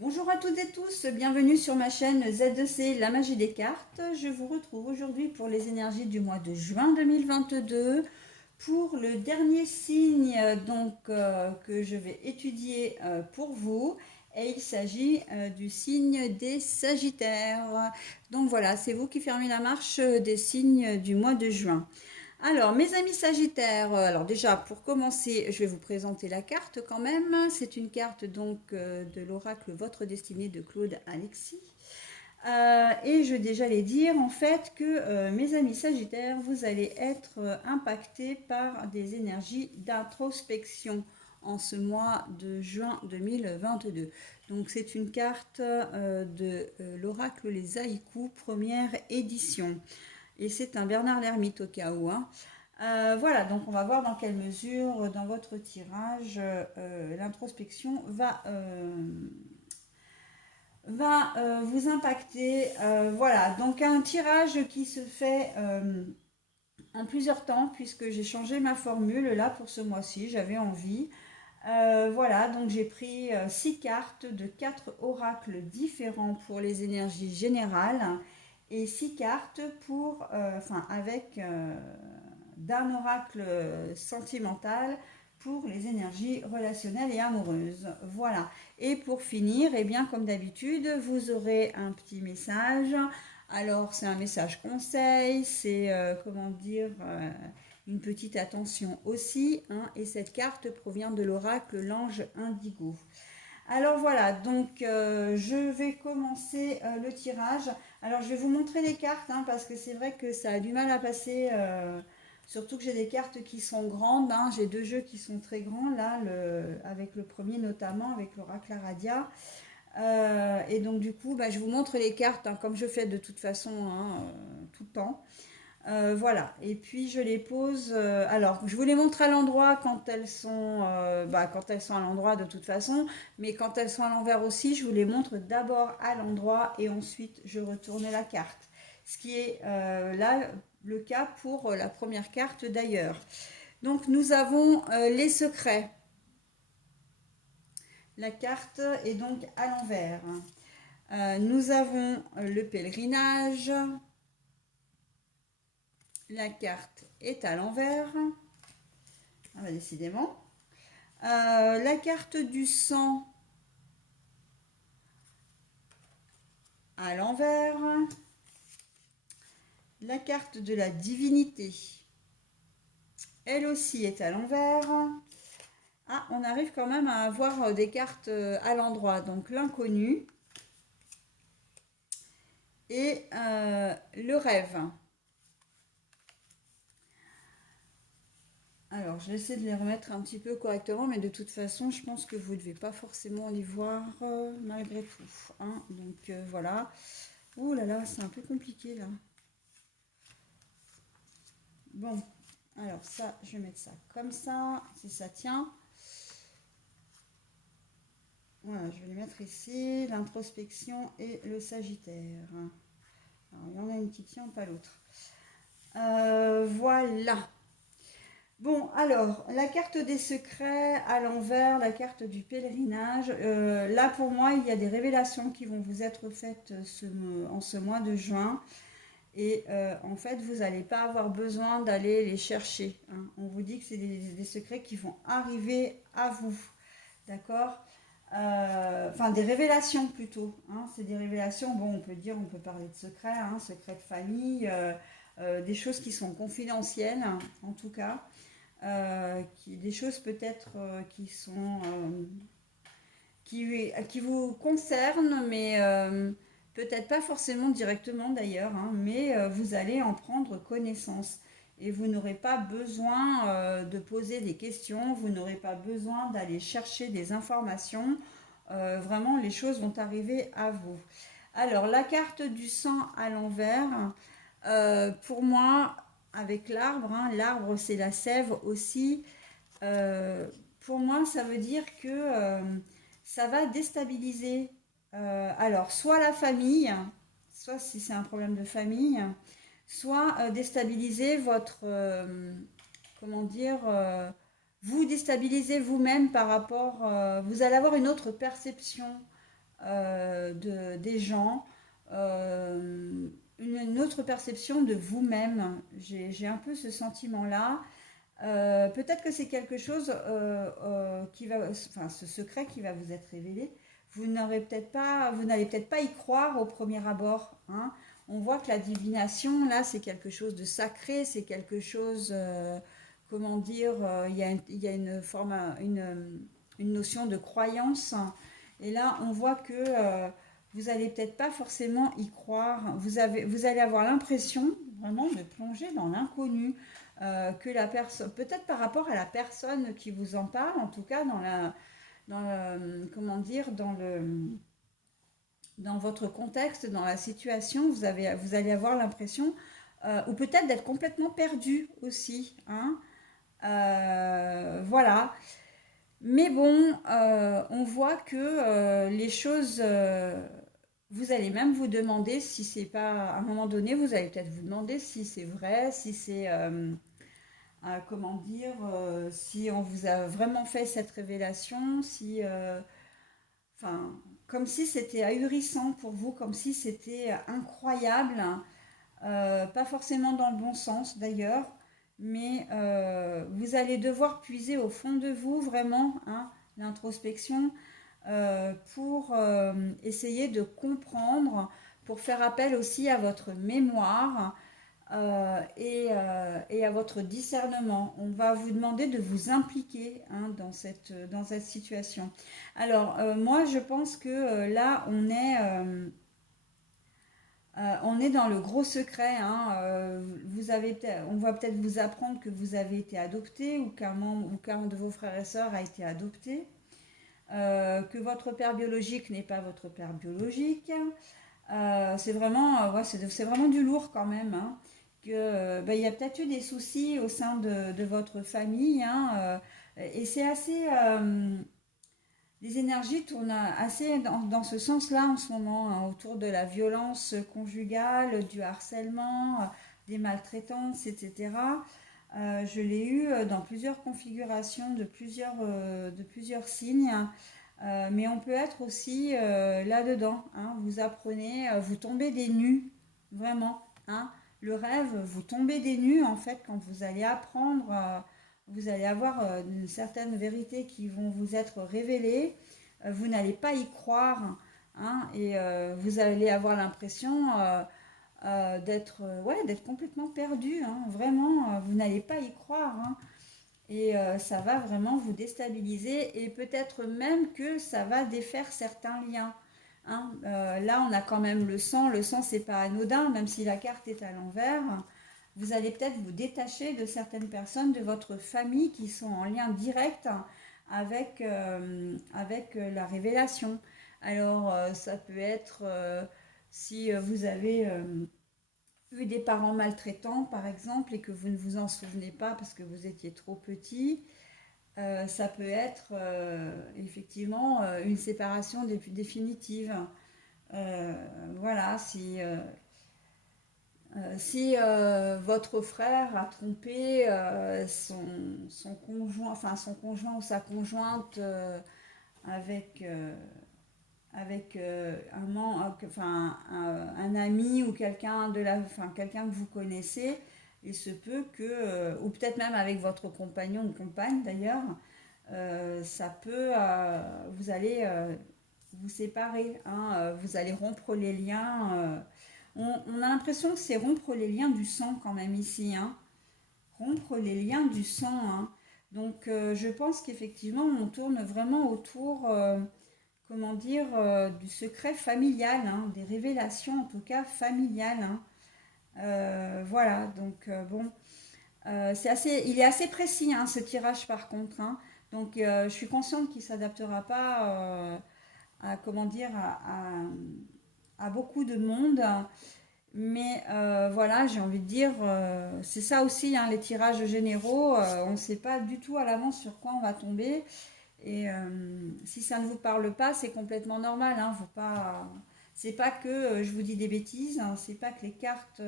Bonjour à toutes et tous, bienvenue sur ma chaîne Z2C, la magie des cartes. Je vous retrouve aujourd'hui pour les énergies du mois de juin 2022 pour le dernier signe que je vais étudier pour vous. Et il s'agit du signe des Sagittaires. Donc voilà, c'est vous qui fermez la marche des signes du mois de juin. Alors, mes amis Sagittaires, alors déjà pour commencer, je vais vous présenter la carte quand même. C'est une carte de l'oracle Votre Destinée de Claude Alexis. Et je vais déjà les dire en fait que mes amis Sagittaires, vous allez être impactés par des énergies d'introspection en ce mois de juin 2022. Donc c'est une carte de l'oracle Les Haïkus, première édition. Et c'est un Bernard l'Ermite au cas où. Hein. Voilà, donc on va voir dans quelle mesure dans votre tirage l'introspection va vous impacter. Voilà, donc un tirage qui se fait en plusieurs temps puisque j'ai changé ma formule là pour ce mois-ci, j'avais envie. Voilà, donc j'ai pris 6 cartes de 4 oracles différents pour les énergies générales et 6 cartes avec d'un oracle sentimental pour les énergies relationnelles et amoureuses. Voilà. Et pour finir, eh bien, comme d'habitude, vous aurez un petit message. Alors, c'est un message conseil, c'est, une petite attention aussi. Hein, et cette carte provient de l'oracle L'Ange Indigo. Alors voilà, donc je vais commencer le tirage. Alors je vais vous montrer les cartes hein, parce que c'est vrai que ça a du mal à passer. Surtout que j'ai des cartes qui sont grandes. Hein. J'ai deux jeux qui sont très grands là, avec le premier notamment, avec l'oracle Aradia. Et donc du coup, je vous montre les cartes hein, comme je fais de toute façon hein, tout le temps. Voilà, et puis je les pose. Alors, je vous les montre à l'endroit quand elles sont à l'endroit de toute façon, mais quand elles sont à l'envers aussi, je vous les montre d'abord à l'endroit et ensuite je retourne la carte. Ce qui est là le cas pour la première carte d'ailleurs. Donc, nous avons les secrets. La carte est donc à l'envers. Nous avons le pèlerinage. La carte est à l'envers. Ah bah décidément. La carte du sang à l'envers. La carte de la divinité, elle aussi est à l'envers. Ah, on arrive quand même à avoir des cartes à l'endroit. Donc l'inconnu et le rêve. Alors, je vais essayer de les remettre un petit peu correctement, mais de toute façon, je pense que vous ne devez pas forcément les voir malgré tout. Hein. Donc voilà. Ouh là là, c'est un peu compliqué là. Bon, alors ça, je vais mettre ça comme ça, si ça tient. Voilà, je vais les mettre ici, l'introspection et le Sagittaire. Alors, il y en a une qui tient, pas l'autre. Voilà. Bon, alors, la carte des secrets à l'envers, la carte du pèlerinage. Là, pour moi, il y a des révélations qui vont vous être faites en ce mois de juin. Et en fait, vous n'allez pas avoir besoin d'aller les chercher. Hein. On vous dit que c'est des secrets qui vont arriver à vous. D'accord enfin, des révélations plutôt. Hein. C'est des révélations, bon, on peut parler de secrets, hein, secrets de famille, des choses qui sont confidentielles, en tout cas. Des choses peut-être qui vous concernent, mais peut-être pas forcément directement d'ailleurs, hein, mais vous allez en prendre connaissance. Et vous n'aurez pas besoin de poser des questions, vous n'aurez pas besoin d'aller chercher des informations. Vraiment, les choses vont arriver à vous. Alors, la carte du sang à l'envers, pour moi, avec l'arbre, hein, l'arbre c'est la sève aussi. Pour moi, ça veut dire que ça va déstabiliser. Alors, soit la famille, soit si c'est un problème de famille, soit déstabiliser comment dire, vous déstabiliser vous-même par rapport, vous allez avoir une autre perception des gens, une autre perception de vous-même. J'ai un peu ce sentiment-là. Peut-être que c'est quelque chose qui va, enfin, ce secret qui va vous être révélé. Vous n'allez peut-être pas y croire au premier abord, hein. On voit que la divination, là, c'est quelque chose de sacré, c'est quelque chose, comment dire, il y a une forme, une notion de croyance. Et là, on voit que vous allez peut-être pas forcément y croire. Vous allez avoir l'impression vraiment de plonger dans l'inconnu, que la personne, peut-être par rapport à la personne qui vous en parle, en tout cas comment dire, dans votre contexte, dans la situation, vous allez avoir l'impression, ou peut-être d'être complètement perdu aussi, hein. Voilà. Mais bon, on voit que les choses, vous allez même vous demander si c'est pas, à un moment donné, vous allez peut-être vous demander si c'est vrai, si c'est, comment dire, si on vous a vraiment fait cette révélation, si, enfin, comme si c'était ahurissant pour vous, comme si c'était incroyable, pas forcément dans le bon sens d'ailleurs, mais vous allez devoir puiser au fond de vous vraiment, hein, l'introspection, pour essayer de comprendre, pour faire appel aussi à votre mémoire, et à votre discernement. On va vous demander de vous impliquer, hein, dans cette situation. Alors, moi, je pense que là, on est dans le gros secret, hein. On va peut-être vous apprendre que vous avez été adopté ou qu'un de vos frères et sœurs a été adopté, que votre père biologique n'est pas votre père biologique. C'est vraiment, ouais, c'est vraiment du lourd quand même, hein. Que, ben, il y a peut-être eu des soucis au sein de votre famille, hein, et c'est assez, les énergies tournent assez dans ce sens-là en ce moment, hein, autour de la violence conjugale, du harcèlement, des maltraitances, etc. Je l'ai eu dans plusieurs configurations de plusieurs signes, mais on peut être aussi là-dedans, hein. Vous apprenez, vous tombez des nues, vraiment, hein. Le rêve, vous tombez des nues en fait quand vous allez apprendre, vous allez avoir une certaine vérité qui vont vous être révélées. Vous n'allez pas y croire, hein, et vous allez avoir l'impression d'être complètement perdu, hein. Vraiment, vous n'allez pas y croire, hein. Et ça va vraiment vous déstabiliser et peut-être même que ça va défaire certains liens, hein. Là, on a quand même le sang. Le sang, c'est pas anodin, même si la carte est à l'envers. Vous allez peut-être vous détacher de certaines personnes de votre famille qui sont en lien direct avec la révélation. Alors, ça peut être si vous avez eu des parents maltraitants, par exemple, et que vous ne vous en souvenez pas parce que vous étiez trop petit. Ça peut être effectivement une séparation définitive. Voilà, si votre frère a trompé son conjoint, enfin son conjoint ou sa conjointe, avec, un ami ou quelqu'un que vous connaissez, il se peut que, ou peut-être même avec votre compagnon ou compagne d'ailleurs, ça peut, vous allez vous séparer, hein, vous allez rompre les liens. On a l'impression que c'est rompre les liens du sang quand même ici, hein. Rompre les liens du sang, hein. Donc je pense qu'effectivement on tourne vraiment autour, comment dire, du secret familial, hein, des révélations en tout cas familiales, hein. Voilà, donc bon, il est assez précis, hein, ce tirage par contre, hein. Donc je suis consciente qu'il ne s'adaptera pas à, comment dire, à beaucoup de monde. Mais voilà, j'ai envie de dire, c'est ça aussi, hein, les tirages généraux, on ne sait pas du tout à l'avance sur quoi on va tomber. Et si ça ne vous parle pas, c'est complètement normal, hein, faut pas, c'est pas que je vous dis des bêtises, hein, c'est pas que les cartes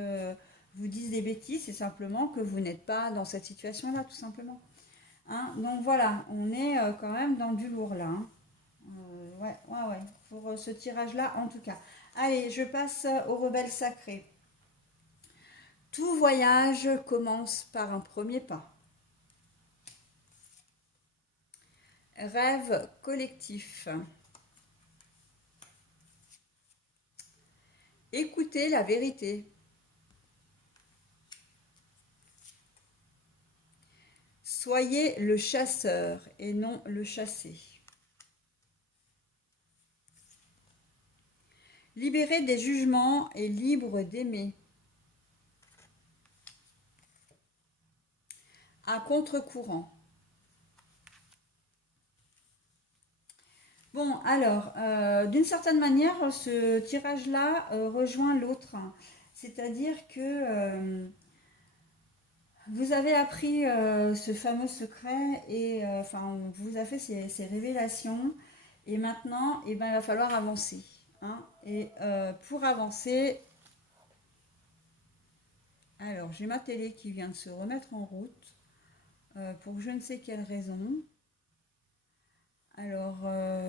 vous disent des bêtises, c'est simplement que vous n'êtes pas dans cette situation-là, tout simplement, hein. Donc voilà, on est quand même dans du lourd là, hein. Ouais, ouais, pour ce tirage-là en tout cas. Allez, je passe au rebelle sacré. Tout voyage commence par un premier pas. Rêve collectif. Écoutez la vérité. Soyez le chasseur et non le chassé. Libéré des jugements et libre d'aimer. À contre-courant. Bon, alors, d'une certaine manière, ce tirage-là rejoint l'autre. C'est-à-dire que vous avez appris ce fameux secret et enfin, on vous a fait ces révélations. Et maintenant, eh ben, il va falloir avancer, hein. Et pour avancer, alors j'ai ma télé qui vient de se remettre en route pour je ne sais quelle raison. Alors,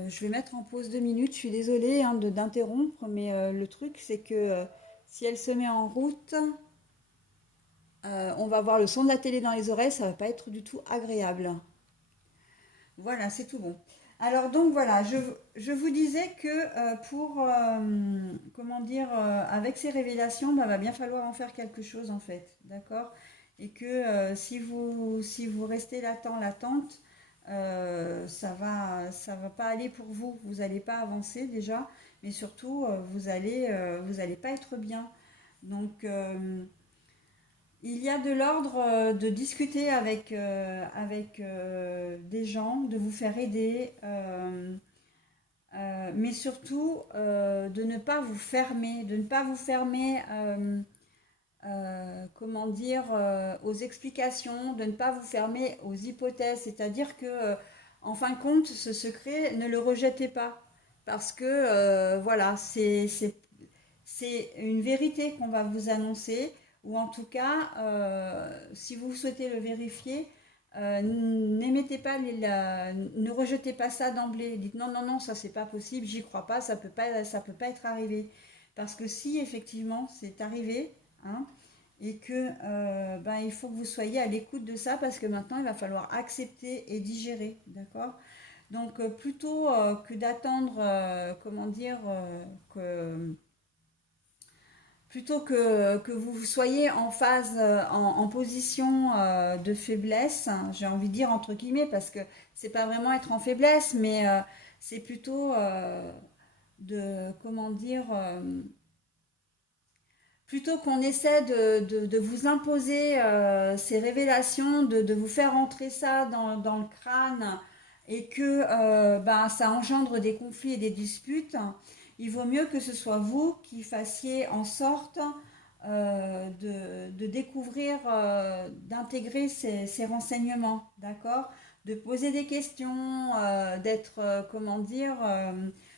je vais mettre en pause 2 minutes. Je suis désolée hein, d'interrompre, mais le truc, c'est que si elle se met en route, on va avoir le son de la télé dans les oreilles. Ça va pas être du tout agréable. Voilà, c'est tout bon. Alors donc voilà, je vous disais que pour, comment dire, avec ces révélations, bah, va bien falloir en faire quelque chose en fait, d'accord? Et que si vous restez latente, ça va pas aller pour vous. Vous n'allez pas avancer déjà, mais surtout, vous allez pas être bien. Donc, il y a de l'ordre de discuter avec des gens, de vous faire aider, mais surtout de ne pas vous fermer, comment dire, aux explications, de ne pas vous fermer aux hypothèses. C'est-à-dire que, en fin de compte, ce secret, ne le rejetez pas, parce que voilà, c'est une vérité qu'on va vous annoncer, ou en tout cas, si vous souhaitez le vérifier, n'émettez pas ne rejetez pas ça d'emblée. Dites non, non, non, ça c'est pas possible, j'y crois pas, ça peut pas être arrivé. Parce que si effectivement c'est arrivé, hein, et que ben, il faut que vous soyez à l'écoute de ça, parce que maintenant il va falloir accepter et digérer, d'accord? Donc plutôt que d'attendre, comment dire, que plutôt que vous soyez en phase, en position de faiblesse, hein, j'ai envie de dire entre guillemets, parce que c'est pas vraiment être en faiblesse, mais c'est plutôt comment dire, plutôt qu'on essaie de vous imposer ces révélations, de vous faire entrer ça dans le crâne et que ben, ça engendre des conflits et des disputes, il vaut mieux que ce soit vous qui fassiez en sorte de découvrir, d'intégrer ces renseignements, d'accord? De poser des questions, d'être, comment dire,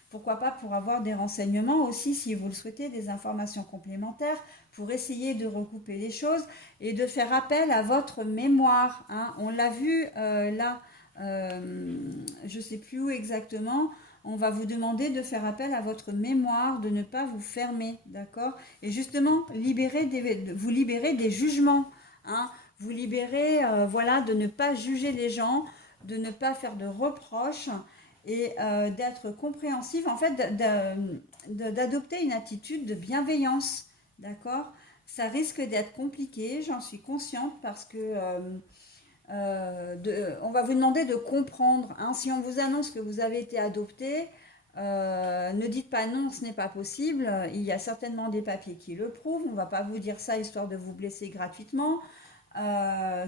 pourquoi pas pour avoir des renseignements aussi, si vous le souhaitez, des informations complémentaires, pour essayer de recouper les choses et de faire appel à votre mémoire, hein. On l'a vu là, je ne sais plus où exactement, on va vous demander de faire appel à votre mémoire, de ne pas vous fermer, d'accord? Et justement, vous libérer des jugements, hein, vous libérer, voilà, de ne pas juger les gens, de ne pas faire de reproches et d'être compréhensif, en fait, d'adopter une attitude de bienveillance, d'accord? Ça risque d'être compliqué, j'en suis consciente, parce que on va vous demander de comprendre, hein. Si on vous annonce que vous avez été adopté, ne dites pas non, ce n'est pas possible. Il y a certainement des papiers qui le prouvent. On ne va pas vous dire ça histoire de vous blesser gratuitement.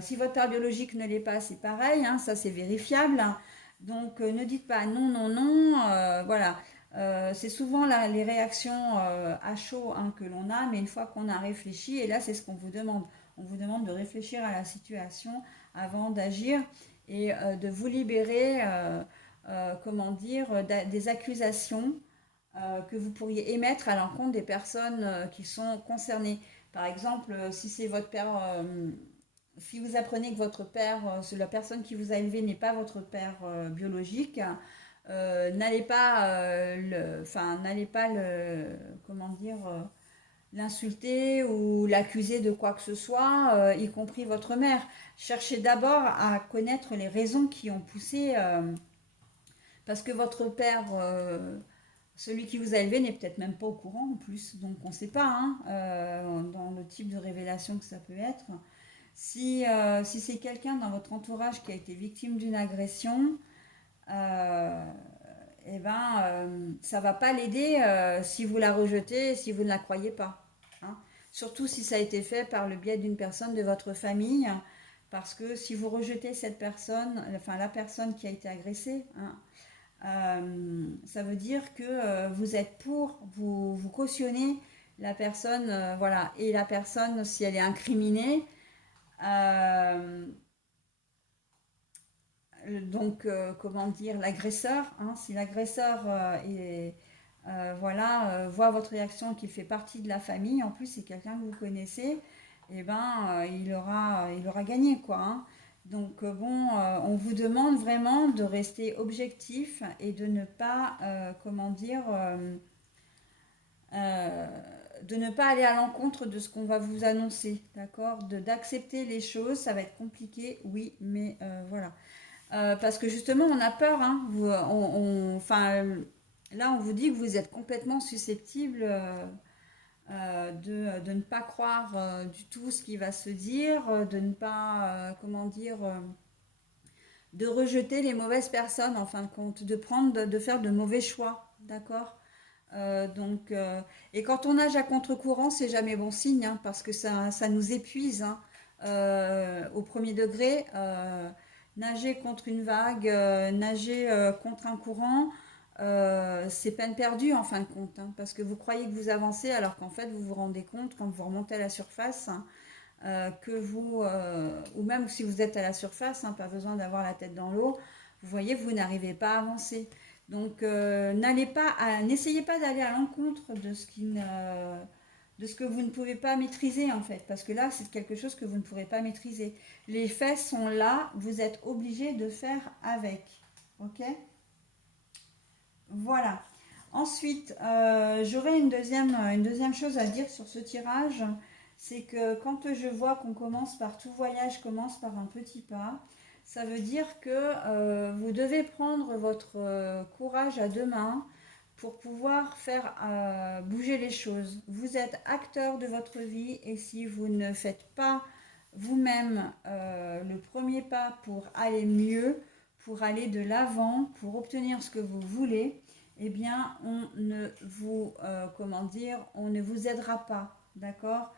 Si votre père biologique ne l'est pas, c'est pareil, hein, ça c'est vérifiable. Donc ne dites pas non, non, non. Voilà. C'est souvent les réactions à chaud, hein, que l'on a, mais une fois qu'on a réfléchi, et là c'est ce qu'on vous demande. On vous demande de réfléchir à la situation avant d'agir et de vous libérer, comment dire, des accusations que vous pourriez émettre à l'encontre des personnes qui sont concernées. Par exemple, si c'est votre père, si vous apprenez que votre père, la personne qui vous a élevé n'est pas votre père biologique, n'allez pas, n'allez pas comment dire, l'insulter ou l'accuser de quoi que ce soit, y compris votre mère. Cherchez d'abord à connaître les raisons qui ont poussé, parce que votre père, celui qui vous a élevé, n'est peut-être même pas au courant en plus, donc on ne sait pas hein, dans le type de révélation que ça peut être. Si c'est quelqu'un dans votre entourage qui a été victime d'une agression, euh, eh ben, ça va pas l'aider si vous la rejetez, si vous ne la croyez pas. Hein. Surtout si ça a été fait par le biais d'une personne de votre famille, parce que si vous rejetez cette personne, enfin la personne qui a été agressée, hein, ça veut dire que vous êtes vous cautionnez la personne, voilà, et la personne, si elle est incriminée, euh, donc, comment dire, l'agresseur, hein, si l'agresseur voit votre réaction qu'il fait partie de la famille, en plus c'est quelqu'un que vous connaissez, et ben il aura gagné quoi. Hein. Donc on vous demande vraiment de rester objectif et de ne pas, comment dire, euh, de ne pas aller à l'encontre de ce qu'on va vous annoncer, d'accord, d'accepter les choses, ça va être compliqué, oui, mais voilà. Parce que justement, on a peur. Hein. Là, on vous dit que vous êtes complètement susceptible de ne pas croire du tout ce qui va se dire, de ne pas, comment dire, de rejeter les mauvaises personnes en fin de compte, de faire de mauvais choix, d'accord. Et quand on nage à contre-courant, c'est jamais bon signe, hein, parce que ça nous épuise. Hein. Au premier degré, nager contre une vague, nager contre un courant, c'est peine perdue en fin de compte, hein, parce que vous croyez que vous avancez alors qu'en fait vous vous rendez compte quand vous remontez à la surface hein, ou même si vous êtes à la surface, hein, pas besoin d'avoir la tête dans l'eau, vous voyez, vous n'arrivez pas à avancer. Donc, n'essayez pas d'aller à l'encontre de ce que vous ne pouvez pas maîtriser en fait, parce que là, c'est quelque chose que vous ne pourrez pas maîtriser. Les faits sont là, vous êtes obligé de faire avec. Ok? Voilà. Ensuite, j'aurais une deuxième chose à dire sur ce tirage, c'est que quand je vois qu'on commence par tout voyage commence par un petit pas, ça veut dire que vous devez prendre votre courage à deux mains pour pouvoir faire bouger les choses. Vous êtes acteur de votre vie et si vous ne faites pas vous-même le premier pas pour aller mieux, pour aller de l'avant, pour obtenir ce que vous voulez, eh bien, on ne vous aidera pas, d'accord?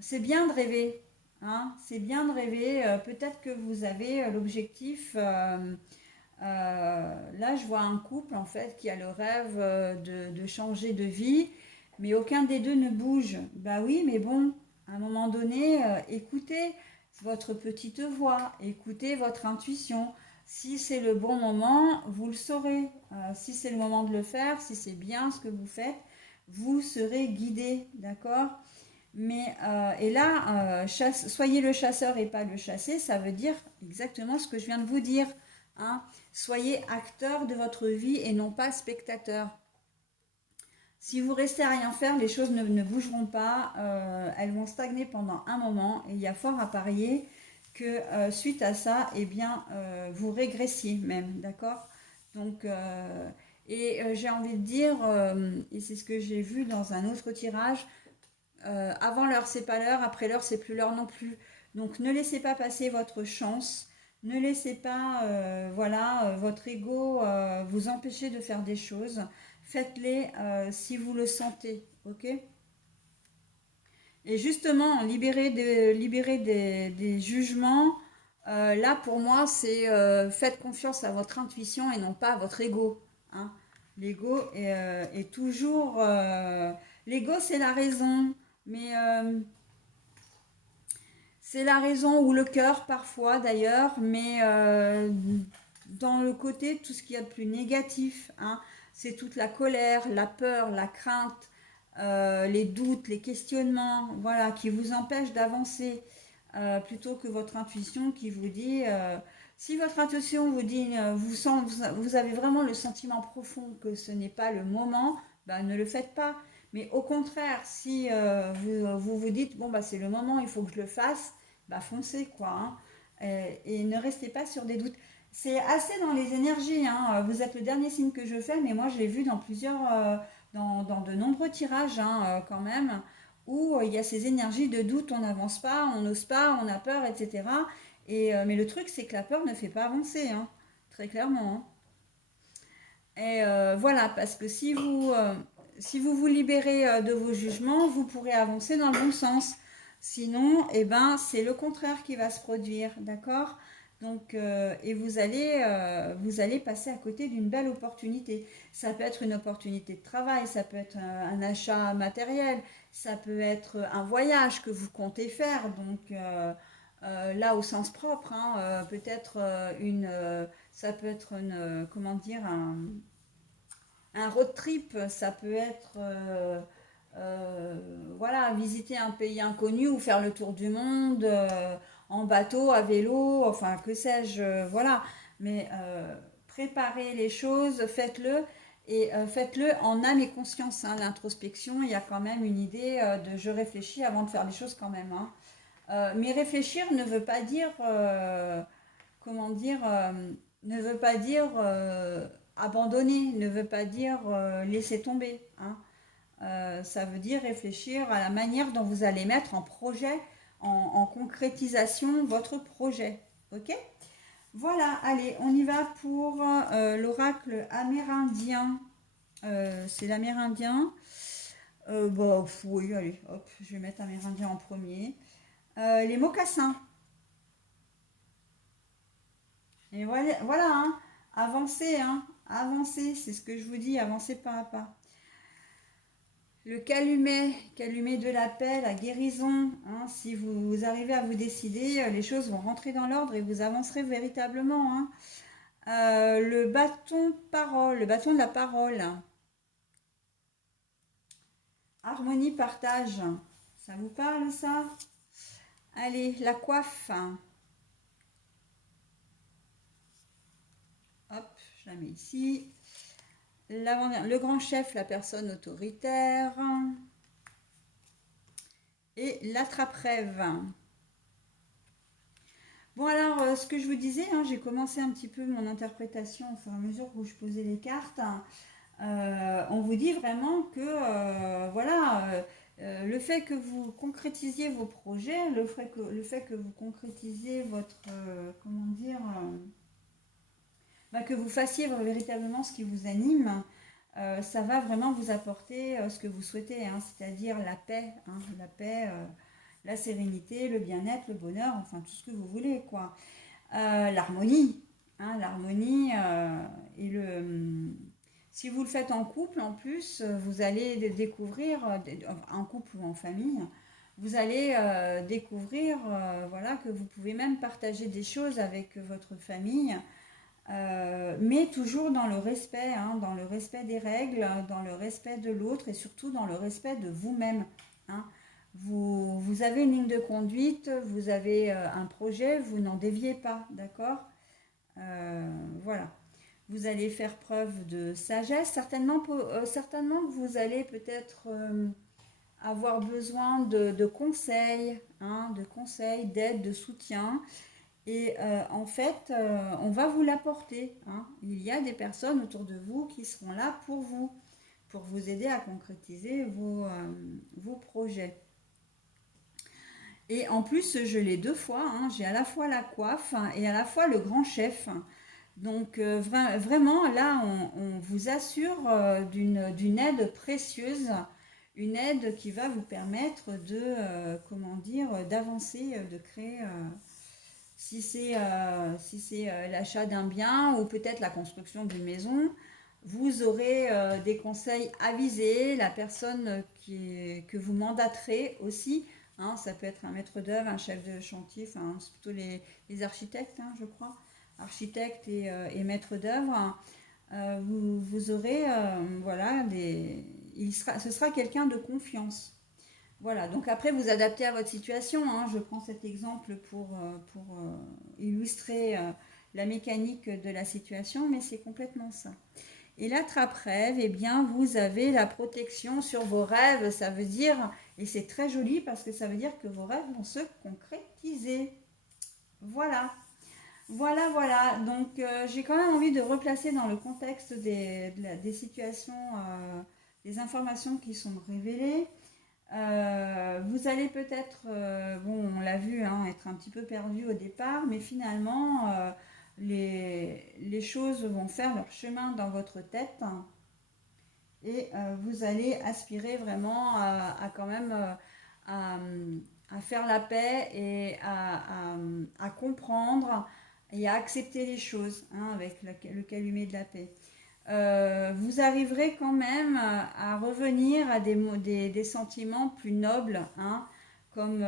C'est bien de rêver, hein? C'est bien de rêver. Peut-être que vous avez l'objectif. Là, je vois un couple en fait qui a le rêve de changer de vie, mais aucun des deux ne bouge. Bah oui, mais bon, à un moment donné, écoutez votre petite voix, écoutez votre intuition. Si c'est le bon moment, vous le saurez. Si c'est le moment de le faire, si c'est bien ce que vous faites, vous serez guidé, d'accord? Et là, soyez le chasseur et pas le chassé, ça veut dire exactement ce que je viens de vous dire. Hein. Soyez acteur de votre vie et non pas spectateur. Si vous restez à rien faire, les choses ne bougeront pas, elles vont stagner pendant un moment et il y a fort à parier que suite à ça, eh bien, vous régressiez même, d'accord. Donc, j'ai envie de dire, et c'est ce que j'ai vu dans un autre tirage, avant l'heure c'est pas l'heure, après l'heure c'est plus l'heure non plus. Donc ne laissez pas passer votre chance, ne laissez pas votre ego vous empêcher de faire des choses. Faites-les si vous le sentez, ok? Et justement, libérer des jugements, là pour moi c'est faites confiance à votre intuition et non pas à votre ego. Hein. L'ego est toujours... l'ego c'est la raison, mais c'est la raison ou le cœur parfois d'ailleurs, mais dans le côté, tout ce qu'il y a de plus négatif, hein, c'est toute la colère, la peur, la crainte, les doutes, les questionnements, voilà, qui vous empêchent d'avancer, plutôt que votre intuition qui vous dit Si votre intuition vous dit, vous avez vraiment le sentiment profond que ce n'est pas le moment, bah, ne le faites pas. Mais au contraire, si vous dites, bon, bah, c'est le moment, il faut que je le fasse, bah, foncez, quoi. Hein. Et ne restez pas sur des doutes. C'est assez dans les énergies. Hein. Vous êtes le dernier signe que je fais, mais moi, je l'ai vu dans dans de nombreux tirages, hein, quand même, où il y a ces énergies de doute, on n'avance pas, on n'ose pas, on a peur, etc. Mais le truc, c'est que la peur ne fait pas avancer, hein, très clairement. Hein. Voilà, parce que si vous vous libérez de vos jugements, vous pourrez avancer dans le bon sens. Sinon, eh ben, c'est le contraire qui va se produire, d'accord? Donc, et vous allez passer à côté d'une belle opportunité. Ça peut être une opportunité de travail, ça peut être un achat matériel, ça peut être un voyage que vous comptez faire. Donc, là, au sens propre, hein, peut-être ça peut être comment dire, un road trip, ça peut être voilà, visiter un pays inconnu ou faire le tour du monde en bateau, à vélo, enfin que sais-je, voilà. Mais préparez les choses, faites-le et faites-le en âme et conscience. Hein. L'introspection, il y a quand même une idée de je réfléchis avant de faire les choses quand même. Hein. Mais réfléchir ne veut pas dire comment dire, ne veut pas dire abandonner, ne veut pas dire laisser tomber. Hein. Ça veut dire réfléchir à la manière dont vous allez mettre en projet, en concrétisation votre projet. Ok? Voilà, allez, on y va pour l'oracle amérindien. C'est l'amérindien. Bah, oui, allez, hop, je vais mettre amérindien en premier. Les mocassins. Et voilà, voilà hein, avancez, hein, avancez, c'est ce que je vous dis, avancez pas à pas. Le calumet, calumet de la paix, la guérison, hein, si vous arrivez à vous décider, les choses vont rentrer dans l'ordre et vous avancerez véritablement. Hein. Le bâton parole, le bâton de la parole, harmonie, partage, ça vous parle ça? Allez, la coiffe, hop, je la mets ici. Le grand chef, la personne autoritaire. Et l'attrape-rêve. Bon alors, ce que je vous disais, hein, j'ai commencé un petit peu mon interprétation au fur et à mesure où je posais les cartes. On vous dit vraiment que, voilà, le fait que vous concrétisiez vos projets, le fait que vous concrétisiez votre, comment dire, bah, que vous fassiez véritablement ce qui vous anime, ça va vraiment vous apporter ce que vous souhaitez, hein, c'est-à-dire la paix, hein, la sérénité, le bien-être, le bonheur, enfin tout ce que vous voulez, quoi. L'harmonie, hein, l'harmonie et si vous le faites en couple, en plus, vous allez découvrir, en couple ou en famille, vous allez découvrir, voilà, que vous pouvez même partager des choses avec votre famille mais toujours dans le respect, hein, dans le respect des règles, dans le respect de l'autre et surtout dans le respect de vous-même. Hein. Vous avez une ligne de conduite, vous avez un projet, vous n'en déviez pas, d'accord voilà. Vous allez faire preuve de sagesse, certainement que vous allez peut-être avoir besoin de conseils, hein, de conseils, d'aide, de soutien. Et en fait, on va vous l'apporter. Hein. Il y a des personnes autour de vous qui seront là pour vous aider à concrétiser vos projets. Et en plus, je l'ai deux fois. Hein. J'ai à la fois la coiffe hein, et à la fois le grand chef. Donc vraiment, là, on vous assure d'une aide précieuse, une aide qui va vous permettre de, comment dire, d'avancer, de créer si c'est l'achat d'un bien ou peut-être la construction d'une maison, vous aurez des conseils avisés, la personne que vous mandaterez aussi, hein, ça peut être un maître d'œuvre, un chef de chantier, enfin c'est plutôt les architectes, hein, je crois, architectes et maîtres d'œuvre, vous aurez, voilà, ce sera quelqu'un de confiance. Voilà, donc après vous adaptez à votre situation. Hein. Je prends cet exemple pour illustrer la mécanique de la situation, mais c'est complètement ça. Et la trappe-rêve, eh bien, vous avez la protection sur vos rêves. Ça veut dire, et c'est très joli parce que ça veut dire que vos rêves vont se concrétiser. Voilà. Voilà, voilà. Donc, j'ai quand même envie de replacer dans le contexte des situations, des informations qui sont révélées. Vous allez peut-être, bon, on l'a vu, hein, être un petit peu perdu au départ, mais finalement, les choses vont faire leur chemin dans votre tête, hein, et vous allez aspirer vraiment à quand même à, à faire la paix et à comprendre et à accepter les choses, hein, avec le calumet de la paix. Vous arriverez quand même à revenir à des sentiments plus nobles, hein, comme,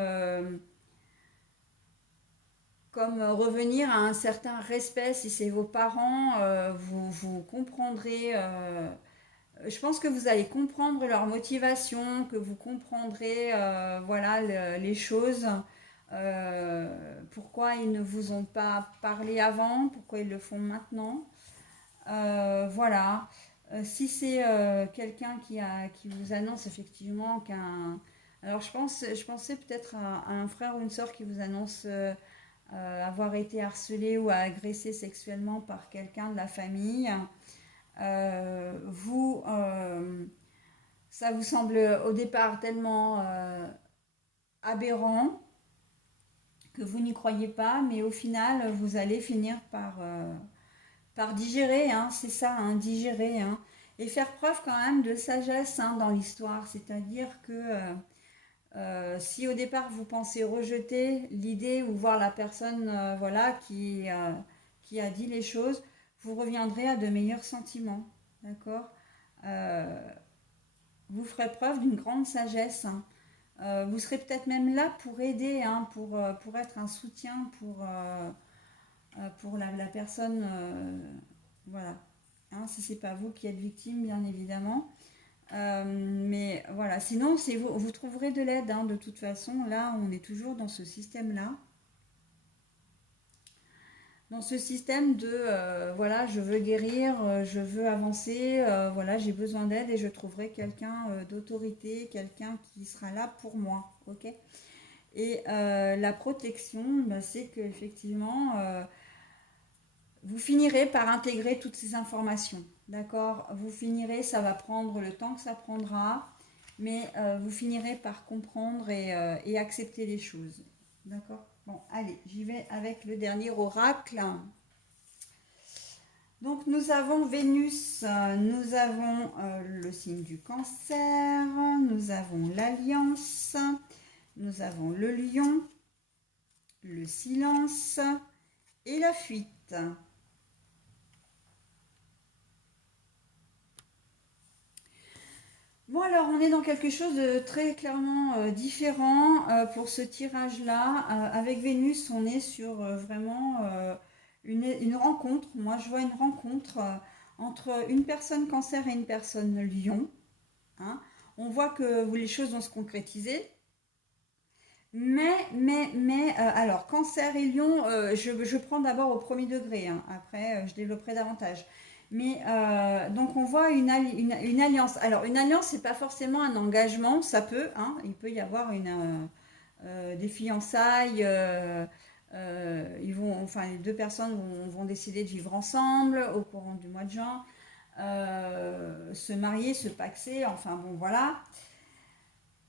comme revenir à un certain respect. Si c'est vos parents, vous comprendrez. Je pense que vous allez comprendre leur motivation, que vous comprendrez voilà, les choses, pourquoi ils ne vous ont pas parlé avant, pourquoi ils le font maintenant. Voilà. Si c'est quelqu'un qui vous annonce effectivement qu'un... Alors je pensais peut-être à un frère ou une sœur qui vous annonce avoir été harcelé ou agressé sexuellement par quelqu'un de la famille. Vous, ça vous semble au départ tellement aberrant que vous n'y croyez pas, mais au final, vous allez finir par digérer, hein, c'est ça, hein, digérer, hein, et faire preuve quand même de sagesse, hein, dans l'histoire. C'est-à-dire que si au départ vous pensez rejeter l'idée ou voir la personne voilà, qui a dit les choses, vous reviendrez à de meilleurs sentiments. D'accord. Euh, Vous ferez preuve d'une grande sagesse, hein. Vous serez peut-être même là pour aider, hein, pour être un soutien pour la personne. Voilà. Hein, si c'est pas vous qui êtes victime, bien évidemment. Mais voilà, sinon, c'est vous trouverez de l'aide, hein, de toute façon. Là, on est toujours dans ce système-là. Dans ce système de voilà, je veux guérir, je veux avancer, voilà, j'ai besoin d'aide et je trouverai quelqu'un d'autorité, quelqu'un qui sera là pour moi, ok? Et la protection, bah, c'est que effectivement, vous finirez par intégrer toutes ces informations, d'accord? Vous finirez, ça va prendre le temps que ça prendra, mais vous finirez par comprendre et accepter les choses, d'accord? Bon, allez, j'y vais avec le dernier oracle. Donc nous avons Vénus, nous avons le signe du Cancer, nous avons l'Alliance, nous avons le Lion, le silence et la fuite. Bon alors on est dans quelque chose de très clairement différent pour ce tirage-là. Avec Vénus, on est sur vraiment une rencontre. Moi je vois une rencontre entre une personne Cancer et une personne Lion, hein. On voit que les choses vont se concrétiser. Alors, Cancer et Lion, je prends d'abord au premier degré, hein. Après, je développerai davantage. Mais donc, on voit une alliance. Alors, une alliance, c'est pas forcément un engagement, ça peut, hein, il peut y avoir des fiançailles. Enfin, les deux personnes vont décider de vivre ensemble au courant du mois de juin, se marier, se paxer, enfin bon, voilà.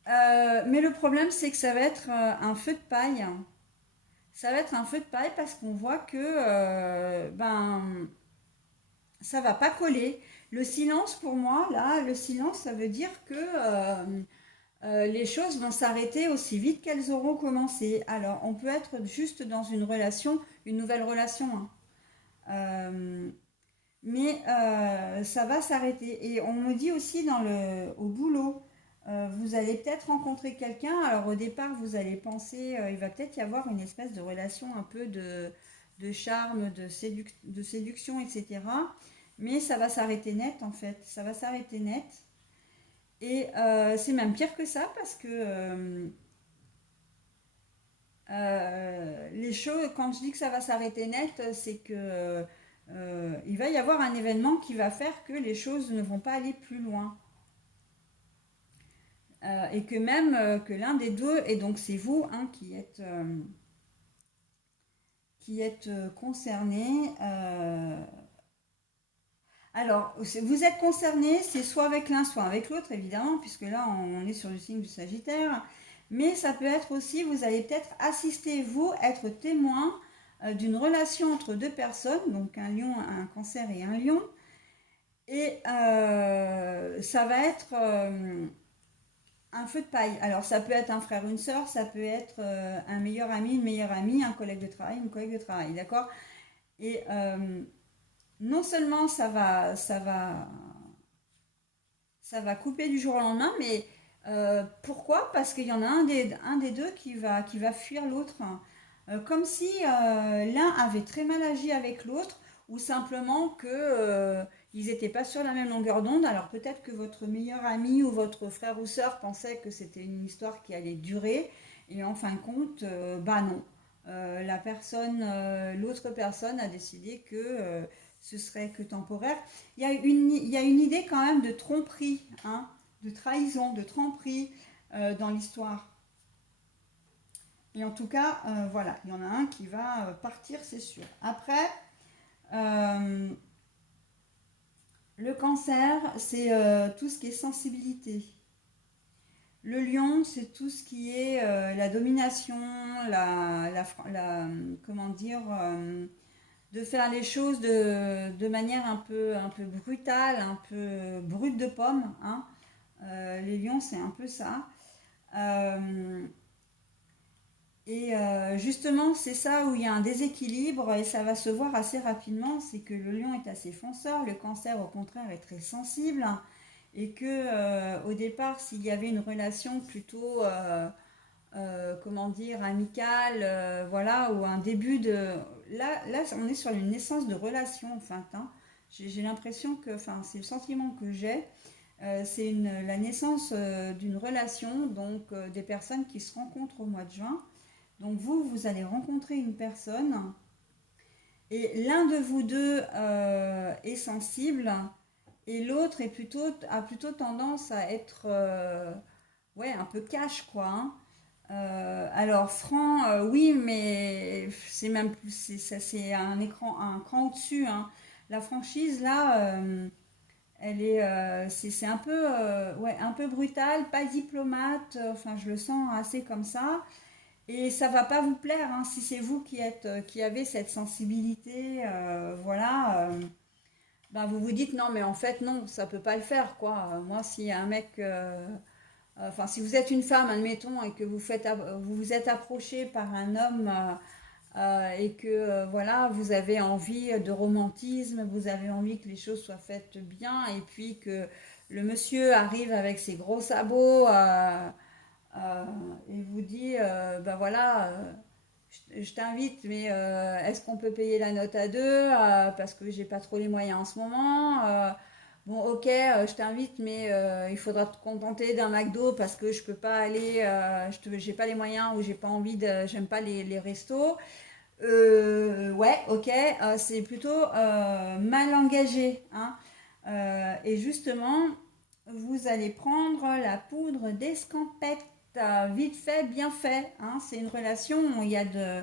Mais le problème, c'est que ça va être un feu de paille. Ça va être un feu de paille parce qu'on voit que ben ça va pas coller. Le silence pour moi, là, le silence, ça veut dire que les choses vont s'arrêter aussi vite qu'elles auront commencé. Alors, on peut être juste dans une relation, une nouvelle relation, hein. Euh, mais ça va s'arrêter. Et on me dit aussi au boulot, vous allez peut-être rencontrer quelqu'un. Alors au départ, vous allez penser, il va peut-être y avoir une espèce de relation un peu de charme, de séduction, etc. Mais ça va s'arrêter net en fait. Ça va s'arrêter net. Et c'est même pire que ça parce que les choses, quand je dis que ça va s'arrêter net, c'est que il va y avoir un événement qui va faire que les choses ne vont pas aller plus loin. Et que même que l'un des deux, et donc c'est vous hein, qui êtes concerné. Alors, vous êtes concerné, c'est soit avec l'un, soit avec l'autre, évidemment, puisque là, on est sur le signe du Sagittaire. Mais ça peut être aussi, vous allez peut-être assister, vous, être témoin d'une relation entre deux personnes, donc un lion, un cancer et un lion. Et ça va être un feu de paille. Alors, ça peut être un frère, une sœur, ça peut être un meilleur ami, une meilleure amie, un collègue de travail, une collègue de travail, d'accord. Et non seulement ça va couper du jour au lendemain, mais pourquoi? Parce qu'il y en a un des deux qui va fuir l'autre. Comme si l'un avait très mal agi avec l'autre, ou simplement que ils n'étaient pas sur la même longueur d'onde. Alors peut-être que votre meilleur ami ou votre frère ou sœur pensait que c'était une histoire qui allait durer, et en fin de compte, bah non. L'autre personne a décidé que ce serait que temporaire. Il y a une idée quand même de tromperie, hein, de trahison, de tromperie dans l'histoire. Et en tout cas, voilà, il y en a un qui va partir, c'est sûr. Après, euh, le cancer, c'est tout ce qui est sensibilité. Le lion, c'est tout ce qui est la domination, comment dire, de faire les choses de manière un peu brutale, un peu brute de pomme. Hein. Les lions, c'est un peu ça. Euh, et justement, c'est ça où il y a un déséquilibre et ça va se voir assez rapidement. C'est que le lion est assez fonceur, le cancer, au contraire, est très sensible. Et que au départ, s'il y avait une relation plutôt comment dire, amicale, voilà, ou un début de... Là, on est sur une naissance de relation, en fait. Hein. J'ai l'impression que, enfin, c'est le sentiment que j'ai, c'est la naissance d'une relation, donc des personnes qui se rencontrent au mois de juin. Donc vous allez rencontrer une personne et l'un de vous deux est sensible et l'autre a plutôt tendance à être ouais, un peu cash, quoi. Hein. Alors franc, oui, mais c'est même c'est un cran au-dessus. Hein. La franchise là, c'est un peu, ouais, un peu brutal, pas diplomate. Enfin, je le sens assez comme ça. Et ça va pas vous plaire hein, si c'est vous qui avez cette sensibilité, voilà. Ben vous vous dites non, mais en fait non, ça peut pas le faire quoi. Moi, s'il y a un mec enfin, si vous êtes une femme, admettons, et que vous vous êtes approché par un homme et que voilà, vous avez envie de romantisme, vous avez envie que les choses soient faites bien, et puis que le monsieur arrive avec ses gros sabots euh, et vous dit, ben voilà, je t'invite, mais est-ce qu'on peut payer la note à deux parce que j'ai pas trop les moyens en ce moment. Bon, ok, je t'invite, mais il faudra te contenter d'un McDo parce que je peux pas aller, j'ai pas les moyens ou j'ai pas envie j'aime pas les restos. Ouais, ok, c'est plutôt mal engagé, hein. Et justement, vous allez prendre la poudre d'escampette, vite fait, bien fait. Hein. C'est une relation où il y a de,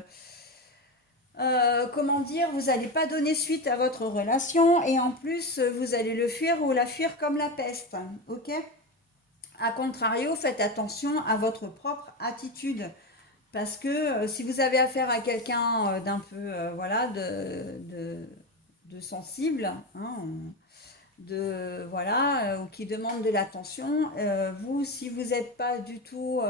comment dire, vous n'allez pas donner suite à votre relation et en plus vous allez le fuir ou la fuir comme la peste, ok? A contrario, faites attention à votre propre attitude parce que si vous avez affaire à quelqu'un d'un peu, voilà, de sensible, hein, voilà, ou qui demande de l'attention, vous, si vous n'êtes pas du tout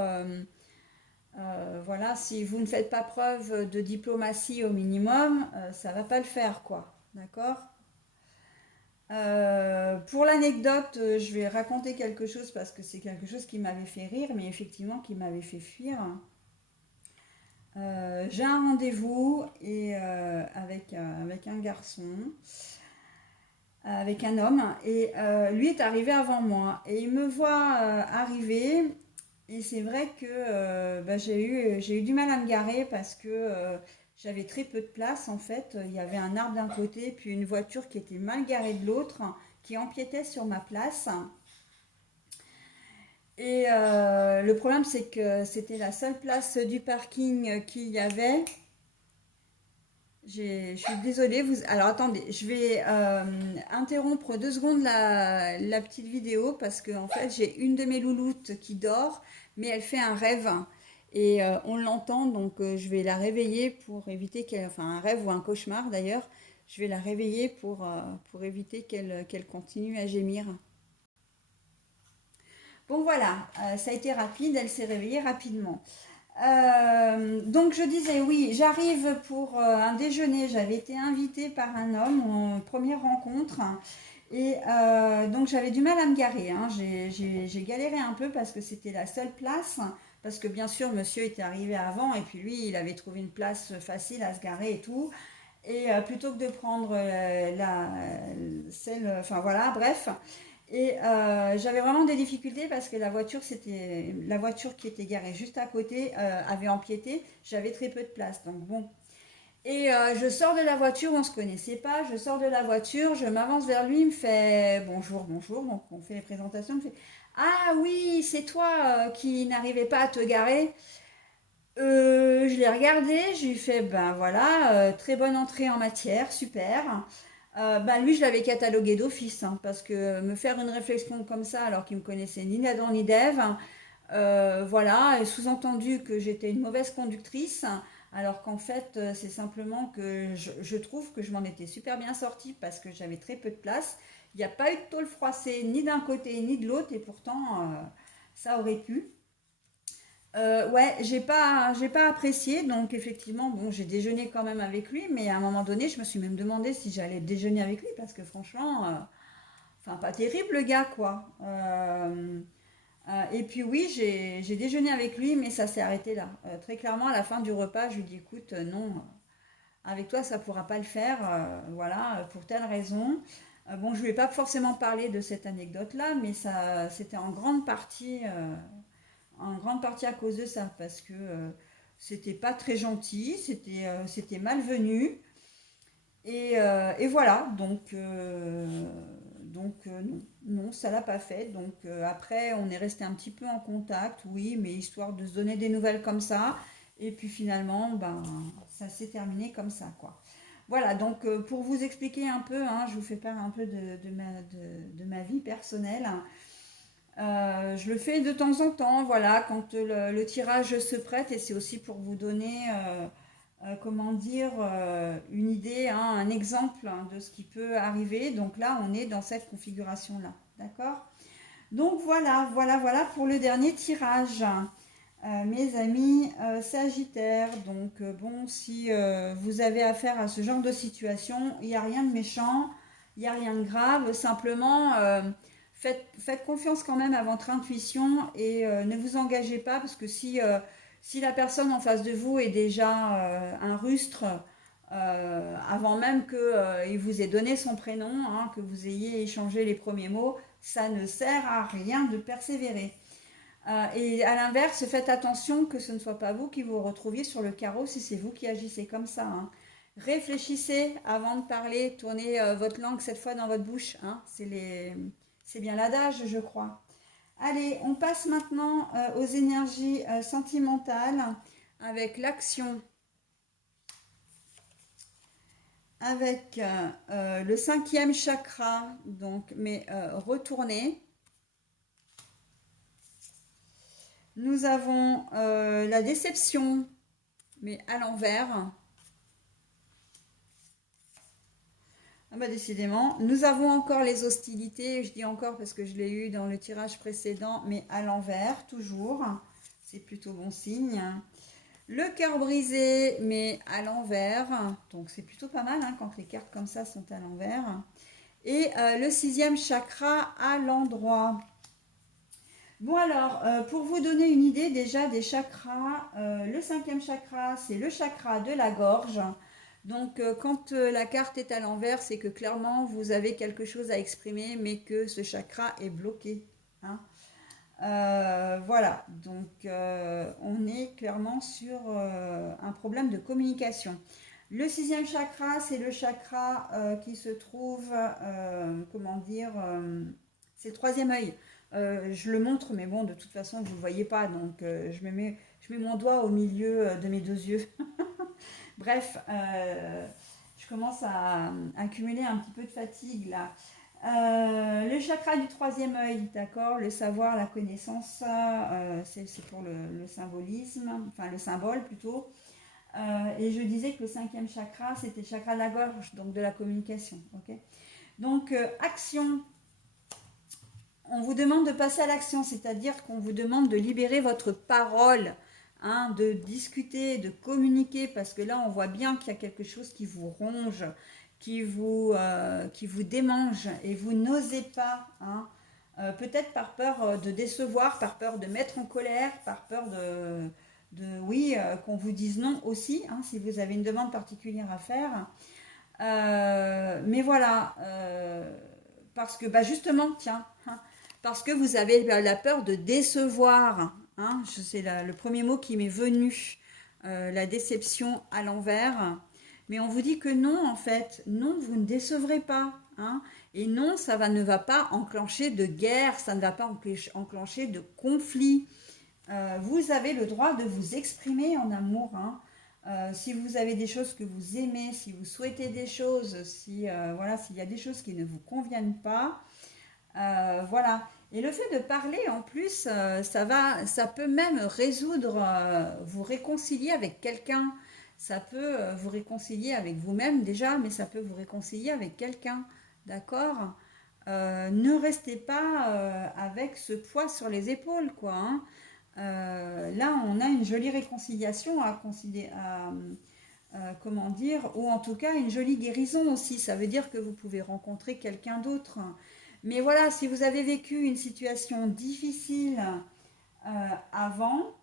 voilà, si vous ne faites pas preuve de diplomatie au minimum, ça ne va pas le faire, quoi. D'accord. Pour l'anecdote, je vais raconter quelque chose parce que c'est quelque chose qui m'avait fait rire, mais effectivement qui m'avait fait fuir. J'ai un rendez-vous et avec un garçon, avec un homme, et lui est arrivé avant moi. Et il me voit arriver Et c'est vrai que bah, j'ai eu du mal à me garer parce que j'avais très peu de place en fait. Il y avait un arbre d'un côté, puis une voiture qui était mal garée de l'autre, qui empiétait sur ma place. Et le problème, c'est que c'était la seule place du parking qu'il y avait. Je suis désolée. Alors attendez, je vais interrompre 2 secondes la petite vidéo parce que en fait j'ai une de mes louloutes qui dort, mais elle fait un rêve et on l'entend, donc je vais la réveiller pour éviter qu'elle, enfin un rêve ou un cauchemar d'ailleurs, je vais la réveiller pour éviter qu'elle continue à gémir. Bon voilà, ça a été rapide, elle s'est réveillée rapidement. Donc je disais oui, j'arrive pour un déjeuner. J'avais été invitée par un homme en première rencontre et donc j'avais du mal à me garer, hein. J'ai galéré un peu parce que c'était la seule place. Parce que bien sûr, monsieur était arrivé avant et puis lui, il avait trouvé une place facile à se garer et tout. Et plutôt que de prendre celle, enfin voilà, bref. Et j'avais vraiment des difficultés parce que la voiture qui était garée juste à côté avait empiété. J'avais très peu de place, donc bon. Et je sors de la voiture, on se connaissait pas. Je sors de la voiture, je m'avance vers lui, il me fait bonjour, bonjour. Donc on fait les présentations, il me fait ah oui, c'est toi qui n'arrivais pas à te garer. Je l'ai regardé, je lui ai fait ben voilà, très bonne entrée en matière, super. Ben lui, je l'avais catalogué d'office, hein, parce que me faire une réflexion comme ça alors qu'il me connaissait ni Adam ni Dev, voilà, et sous-entendu que j'étais une mauvaise conductrice, alors qu'en fait, c'est simplement que je trouve que je m'en étais super bien sortie parce que j'avais très peu de place. Il n'y a pas eu de tôle froissée ni d'un côté ni de l'autre, et pourtant, ça aurait pu. Ouais, j'ai pas apprécié, donc effectivement, bon, j'ai déjeuné quand même avec lui, mais à un moment donné, je me suis même demandé si j'allais déjeuner avec lui, parce que franchement, enfin, pas terrible le gars, quoi. Et puis oui, j'ai déjeuné avec lui, mais ça s'est arrêté là. Très clairement, à la fin du repas, je lui dis, écoute, non, avec toi, ça pourra pas le faire, voilà, pour telle raison. Bon, je lui ai pas forcément parlé de cette anecdote-là, mais ça, c'était en grande partie à cause de ça, parce que c'était pas très gentil, c'était malvenu, et voilà, donc non, non, ça l'a pas fait. Donc après, on est resté un petit peu en contact, oui, mais histoire de se donner des nouvelles comme ça, et puis finalement, ben, ça s'est terminé comme ça, quoi. Voilà, donc pour vous expliquer un peu, hein, je vous fais part un peu de ma vie personnelle. Je le fais de temps en temps, voilà, quand le tirage se prête, et c'est aussi pour vous donner, comment dire, une idée, hein, un exemple, hein, de ce qui peut arriver. Donc là, on est dans cette configuration-là, d'accord? Donc voilà, voilà, voilà pour le dernier tirage. Mes amis Sagittaires, donc bon, si vous avez affaire à ce genre de situation, il n'y a rien de méchant, il n'y a rien de grave, simplement faites confiance quand même à votre intuition et ne vous engagez pas parce que si la personne en face de vous est déjà un rustre, avant même qu'il vous ait donné son prénom, hein, que vous ayez échangé les premiers mots, ça ne sert à rien de persévérer. Et à l'inverse, faites attention que ce ne soit pas vous qui vous retrouviez sur le carreau si c'est vous qui agissez comme ça, hein. Réfléchissez avant de parler, tournez votre langue cette fois dans votre bouche, hein. C'est bien l'adage, je crois. Allez, on passe maintenant aux énergies sentimentales avec l'action, avec le cinquième chakra, donc, mais retourné. Nous avons la déception, mais à l'envers. Ah bah décidément. Nous avons encore les hostilités, je dis encore parce que je l'ai eu dans le tirage précédent, mais à l'envers, toujours. C'est plutôt bon signe. Le cœur brisé, mais à l'envers. Donc c'est plutôt pas mal, hein, quand les cartes comme ça sont à l'envers. Et le sixième chakra à l'endroit. Bon alors, pour vous donner une idée déjà des chakras, le cinquième chakra, c'est le chakra de la gorge. Donc quand la carte est à l'envers, c'est que clairement vous avez quelque chose à exprimer, mais que ce chakra est bloqué, hein. Voilà, donc on est clairement sur un problème de communication. Le sixième chakra, c'est le chakra qui se trouve, comment dire, c'est le troisième œil. Je le montre, mais bon, de toute façon, vous ne le voyez pas, donc je mets mon doigt au milieu de mes deux yeux. Bref, je commence à accumuler un petit peu de fatigue là. Le chakra du troisième œil, d'accord, le savoir, la connaissance, c'est pour le symbolisme, enfin le symbole plutôt. Et je disais que le cinquième chakra, c'était le chakra de la gorge, donc de la communication. Okay, donc, action. On vous demande de passer à l'action, c'est-à-dire qu'on vous demande de libérer votre parole, hein, de discuter, de communiquer, parce que là, on voit bien qu'il y a quelque chose qui vous ronge, qui vous démange, et vous n'osez pas, hein, peut-être par peur de décevoir, par peur de mettre en colère, par peur oui, qu'on vous dise non aussi, hein, si vous avez une demande particulière à faire. Mais voilà, parce que bah justement, tiens, hein, parce que vous avez la peur de décevoir, hein, c'est le premier mot qui m'est venu, la déception à l'envers. Mais on vous dit que non, en fait, non, vous ne décevrez pas, hein, et non, ne va pas enclencher de guerre, ça ne va pas enclencher de conflit. Vous avez le droit de vous exprimer en amour, hein. Si vous avez des choses que vous aimez, si vous souhaitez des choses, si voilà, s'il y a des choses qui ne vous conviennent pas, voilà. Et le fait de parler, en plus, ça peut même résoudre, vous réconcilier avec quelqu'un. Ça peut vous réconcilier avec vous-même déjà, mais ça peut vous réconcilier avec quelqu'un, d'accord. Ne restez pas avec ce poids sur les épaules, quoi, hein. Là, on a une jolie réconciliation à considérer, comment dire, ou en tout cas une jolie guérison aussi. Ça veut dire que vous pouvez rencontrer quelqu'un d'autre. Mais voilà, si vous avez vécu une situation difficile avant,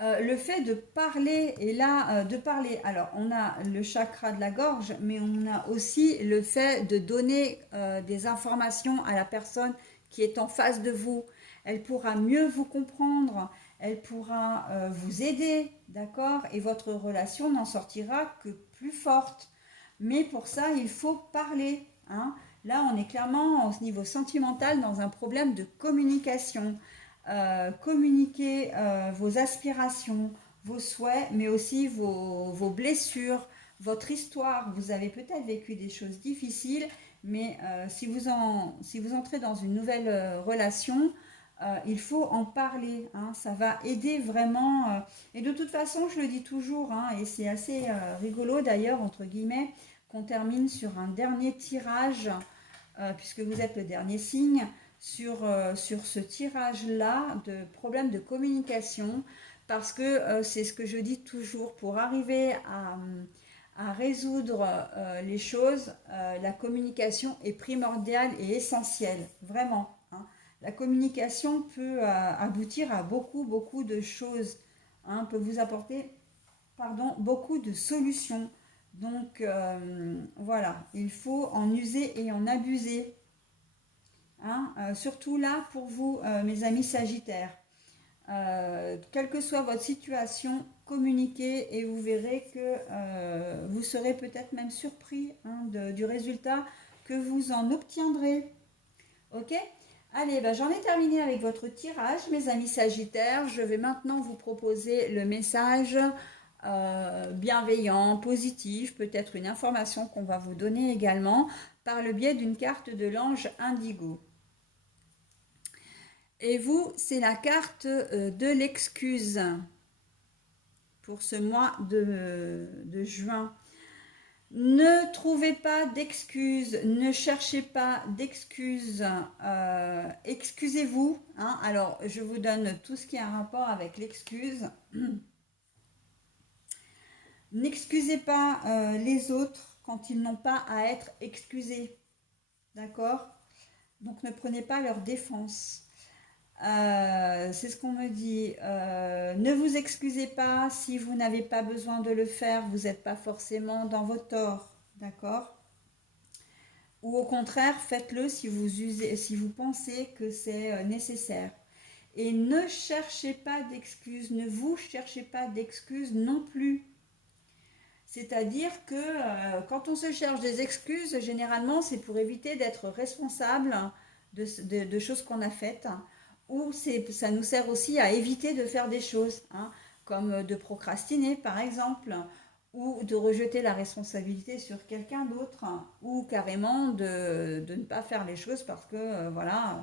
le fait de parler, et là, de parler, alors on a le chakra de la gorge, mais on a aussi le fait de donner des informations à la personne qui est en face de vous. Elle pourra mieux vous comprendre, elle pourra vous aider, d'accord? Et votre relation n'en sortira que plus forte. Mais pour ça, il faut parler, hein. Là, on est clairement au niveau sentimental dans un problème de communication. Communiquer vos aspirations, vos souhaits, mais aussi vos blessures, votre histoire. Vous avez peut-être vécu des choses difficiles, mais si vous entrez dans une nouvelle relation, il faut en parler, hein. Ça va aider vraiment. Et de toute façon, je le dis toujours, hein, et c'est assez rigolo d'ailleurs, entre guillemets, qu'on termine sur un dernier tirage, puisque vous êtes le dernier signe, sur ce tirage-là de problèmes de communication, parce que c'est ce que je dis toujours, pour arriver à résoudre les choses, la communication est primordiale et essentielle, vraiment, hein. La communication peut aboutir à beaucoup de choses, hein, peut vous apporter, pardon, beaucoup de solutions. Donc voilà, il faut en user et en abuser, hein, surtout là pour vous, mes amis Sagittaires. Quelle que soit votre situation, communiquez et vous verrez que vous serez peut-être même surpris, hein, du résultat que vous en obtiendrez. Ok? Allez, ben, j'en ai terminé avec votre tirage, mes amis Sagittaires. Je vais maintenant vous proposer le message bienveillant, positif, peut-être une information qu'on va vous donner également par le biais d'une carte de l'ange indigo. Et vous, c'est la carte de l'excuse pour ce mois de juin. Ne trouvez pas d'excuses, ne cherchez pas d'excuses, excusez-vous, hein. Alors, je vous donne tout ce qui a un rapport avec l'excuse. N'excusez pas les autres quand ils n'ont pas à être excusés, d'accord? Donc, ne prenez pas leur défense. C'est ce qu'on me dit. Ne vous excusez pas si vous n'avez pas besoin de le faire. Vous n'êtes pas forcément dans vos torts. D'accord? ou au contraire, faites-le si vous usez, si vous pensez que c'est nécessaire. Et ne cherchez pas d'excuses, ne vous cherchez pas d'excuses non plus. C'est-à-dire que quand on se cherche des excuses, généralement, c'est pour éviter d'être responsable de choses qu'on a faites, hein, ou ça nous sert aussi à éviter de faire des choses, hein, comme de procrastiner, par exemple, ou de rejeter la responsabilité sur quelqu'un d'autre, hein, ou carrément de ne pas faire les choses parce que, voilà,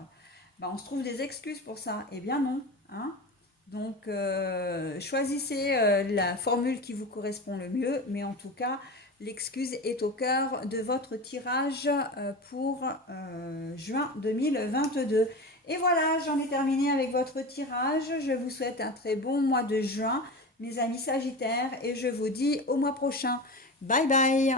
ben, on se trouve des excuses pour ça. Eh bien non, hein. Donc, choisissez la formule qui vous correspond le mieux, mais en tout cas, l'excuse est au cœur de votre tirage pour juin 2022. Et voilà, j'en ai terminé avec votre tirage. Je vous souhaite un très bon mois de juin, mes amis Sagittaires, et je vous dis au mois prochain. Bye bye!